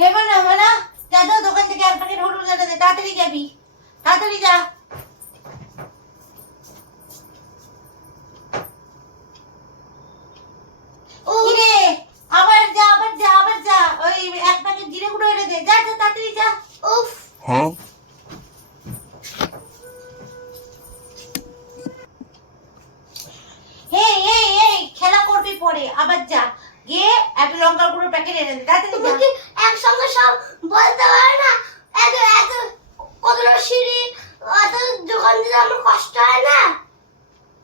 হেবা না হেবা যা যা দোকান থেকে এক প্যাকেট হলুদ এনে দে তাড়াতাড়ি যাবি তাড়াতাড়ি যা। Huh? এই এই এই খেলা করবি পরে। আবার যা। গিয়ে একটা লঙ্কার গুঁড়ো প্যাকেট এনে দে। তাড়াতাড়ি যা। একসঙ্গে সব বলতে পারো না। এত এত কতটা সিঁড়ি অত দোকান দিতে আমার কষ্ট হয় না।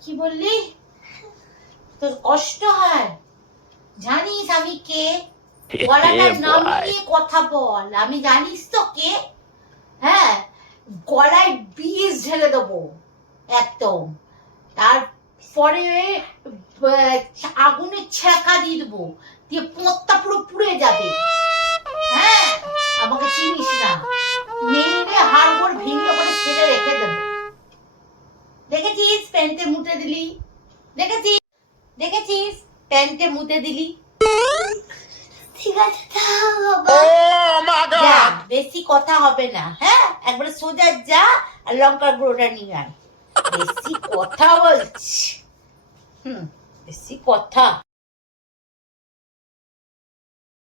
কি বললি? তোর কষ্ট হয়? জানিস আমি কে? গলাটার নাম নিয়ে কথা বল। আমি জানিস তো কে? হ্যাঁ গলায় বিষ ঢেলে দেবো একদম। তারপরে আগুনে ছ্যাঁকা দিয়ে দেবো দিয়ে পোঁতটা পুরো পুড়ে যাবে। দেখেছিস? প্যান্টে মুটে দিলি। দেখেছিস? দেখেছিস? প্যান্টে মুতে দিলি। ঠিক আছে যা বেশি কথা হবে না হ্যাঁ? একবারে সোজা যা আর লঙ্কার গুঁড়োটা নিয়ে আয়। বেশি কথা বলছি হুম বেশি কথা।